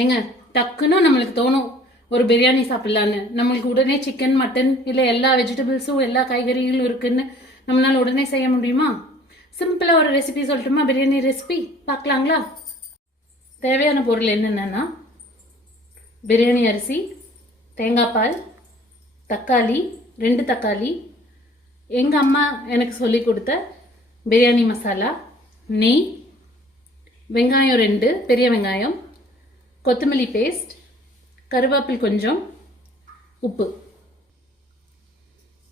ஏங்க டக்குன்னு நம்மளுக்கு தோணும் ஒரு பிரியாணி சாப்பிட்லான்னு. நம்மளுக்கு உடனே சிக்கன் மட்டன் இல்லை எல்லா வெஜிடபிள்ஸும் எல்லா காய்கறிகளும் இருக்குன்னு நம்மளால உடனே செய்ய முடியுமா? சிம்பிளாக ஒரு ரெசிபி சொல்லட்டுமா? பிரியாணி ரெசிபி பார்க்கலாங்களா? தேவையான பொருள் என்னென்னா பிரியாணி அரிசி, தேங்காய் பால், தக்காளி 2 தக்காளி, எங்கள் அம்மா எனக்கு சொல்லி கொடுத்த பிரியாணி மசாலா, நெய், வெங்காயம் 2 பெரிய வெங்காயம், கொத்தமல்லி பேஸ்ட், கருவேப்பிலை கொஞ்சம், உப்பு.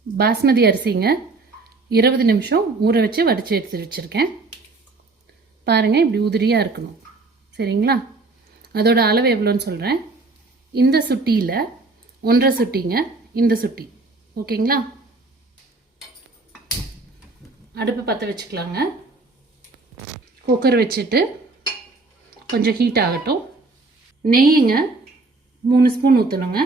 பாஸ்மதி அரிசிங்க 20 நிமிஷம் ஊற வச்சு வடித்து எடுத்து வச்சுருக்கேன். பாருங்கள், இப்படி உதிரியாக இருக்கணும். சரிங்களா? அதோட அளவு எவ்வளோன்னு சொல்கிறேன். இந்த சுட்டியில் 1.5 சுட்டிங்க, இந்த சுட்டி. ஓகேங்களா? அடுப்பு பற்ற வச்சுக்கலாங்க. குக்கர் வச்சுட்டு கொஞ்சம் ஹீட் ஆகட்டும். நெய்யுங்க 3 ஸ்பூன் ஊற்றணுங்க.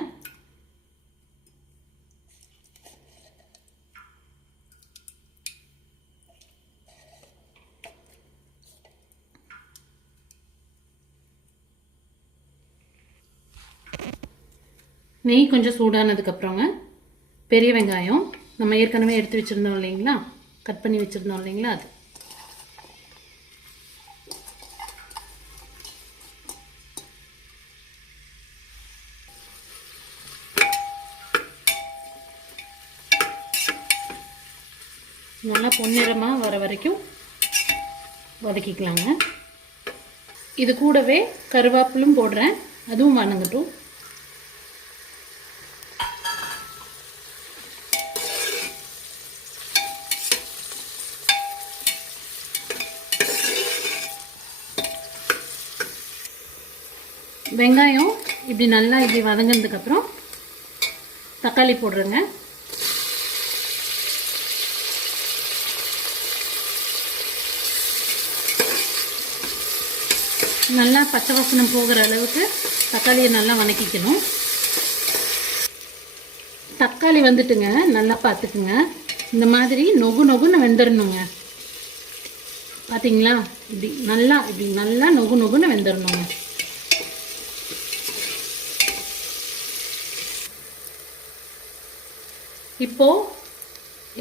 நெய் கொஞ்சம் சூடானதுக்கப்புறங்க பெரிய வெங்காயம் நம்ம ஏற்கனவே எடுத்து வச்சுருந்தோம் இல்லைங்களா, கட் பண்ணி வச்சுருந்தோம் இல்லைங்களா, அது நல்லா பொன்னிறமாக வர வரைக்கும் வதக்கிக்கலாங்க. இது கூடவே கருவேப்பிலும் போடுறேன், அதுவும் வணங்கட்டும். வெங்காயம் இப்படி நல்லா இப்படி வதங்கினதுக்கப்புறம் தக்காளி போடுறேங்க. நல்லா பச்சை வாசனம் போகிற அளவுக்கு தக்காளியை நல்லா வதக்கிக்கணும். தக்காளி வந்துட்டுங்க, நல்லா பார்த்துக்குங்க, இந்த மாதிரி நொகு நொகுன்னு வெந்துடணுங்க. பார்த்தீங்களா? இப்படி நல்லா நொகு நொகுன்னு வெந்துடணுங்க. இப்போது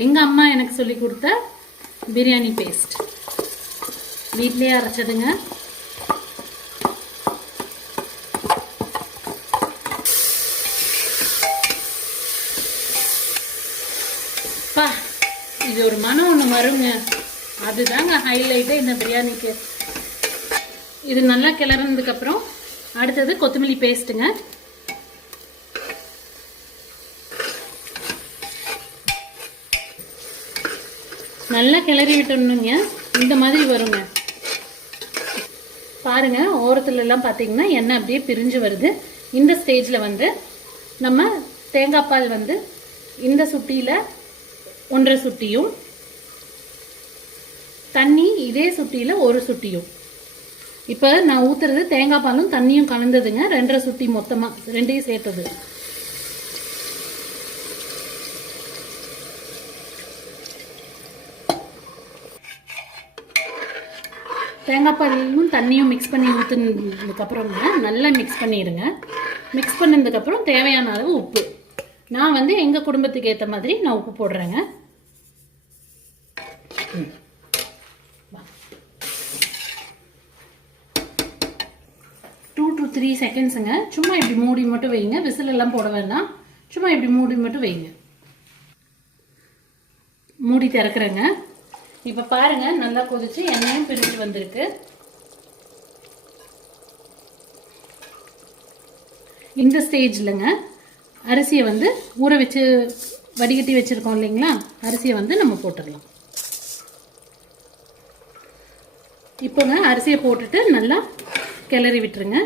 எங்கள் அம்மா எனக்கு சொல்லி கொடுத்த பிரியாணி பேஸ்ட் வீட்டிலேயே அரைச்சதுங்க. பா, இது ஒரு மனம் ஒன்று வருங்க, அதுதாங்க ஹைலைட்டே இந்த பிரியாணிக்கு. இது நல்லா கிளறினதுக்கப்புறம் அடுத்தது கொத்தமல்லி பேஸ்ட்டுங்க. நல்லா கிளறி விட்டணுங்க, இந்த மாதிரி வருங்க. பாருங்க, ஓரத்துலலாம் பார்த்தீங்கன்னா எண்ணெய் அப்படியே பிரிஞ்சு வருது. இந்த ஸ்டேஜில் வந்து நம்ம தேங்காய் பால் வந்து இந்த சுட்டியில் 1.5 சுட்டியும், தண்ணி இதே சுட்டியில் 1 சுட்டியும். இப்போ நான் ஊற்றுறது தேங்காய் பாலும் தண்ணியும் கலந்ததுங்க, 2.5 சுட்டி மொத்தமாக 2ஐயும் சேர்த்தது. தேங்காய் பாலும் தண்ணியும் மிக்ஸ் பண்ணி ஊற்றுனதுக்கப்புறங்க நல்லா மிக்ஸ் பண்ணிடுங்க. மிக்ஸ் பண்ணதுக்கப்புறம் தேவையான அளவு உப்பு. நான் வந்து எங்கள் குடும்பத்துக்கு ஏற்ற மாதிரி நான் உப்பு போடுறேங்க. Two to 3 செகண்ட்ஸுங்க. சும்மா இப்படி மூடி மட்டும் வைங்க, விசில் எல்லாம் போட வேண்டாம். சும்மா இப்படி மூடி மட்டும் வைங்க. மூடி திறக்கிறேங்க. இப்போ பாருங்க, நல்லா கொதிச்சு எண்ணெயும் பிரிஞ்சு வந்திருக்கு. இந்த ஸ்டேஜ்லங்க அரிசியை வந்து ஊற வச்சு வடிகட்டி வச்சிருக்கோம் இல்லைங்களா, அரிசியை வந்து நம்ம போட்டுடலாம். இப்போங்க அரிசியை போட்டுட்டு நல்லா கிளறி விட்டுருங்க.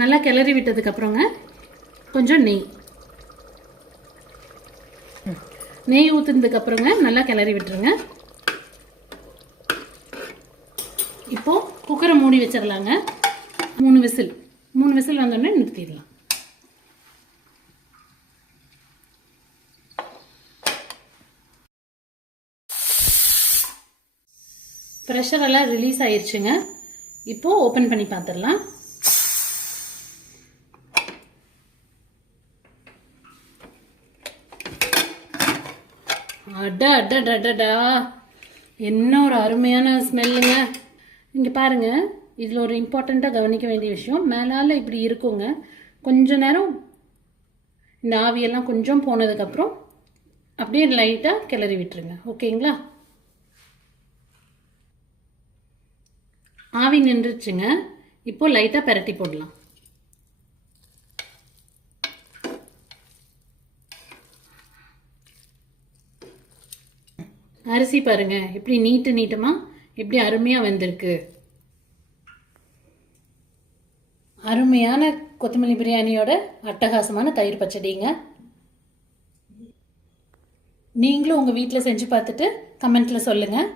நல்லா கிளறி விட்டதுக்கப்புறங்க கொஞ்சம் நெய் ஊற்றுனதுக்கப்புறங்க நல்லா கிளறி விட்டுருங்க. இப்போது குக்கரை மூடி வச்சிடலாங்க. 3 விசில் வந்தோடனே நிறுத்திடலாம். ப்ரெஷர் எல்லாம் ரிலீஸ் ஆயிடுச்சுங்க. இப்போது ஓப்பன் பண்ணி பார்த்துடலாம். அடடடடடா, என்ன ஒரு அருமையான ஸ்மெல்லுங்க. இங்கே பாருங்கள், இதில் ஒரு இம்பார்ட்டண்ட்டாக கவனிக்க வேண்டிய விஷயம், மேலால் இப்படி இருக்குங்க. கொஞ்ச நேரம் இந்த ஆவியெல்லாம் கொஞ்சம் போனதுக்கப்புறம் அப்படியே லைட்டாக கிளறி விட்டுருங்க. ஓகேங்களா? ஆவி நின்றுச்சுங்க. இப்போது லைட்டாக பெரட்டி போடலாம். அரிசி பாருங்க எப்படி நீட்டமாக எப்படி அருமையாக வந்திருக்கு. அருமையான கொத்தமல்லி பிரியாணியோட அட்டகாசமான தயிர் பச்சடிங்க. நீங்களும் உங்கள் வீட்டில் செஞ்சு பார்த்துட்டு கமெண்ட்டில் சொல்லுங்கள்.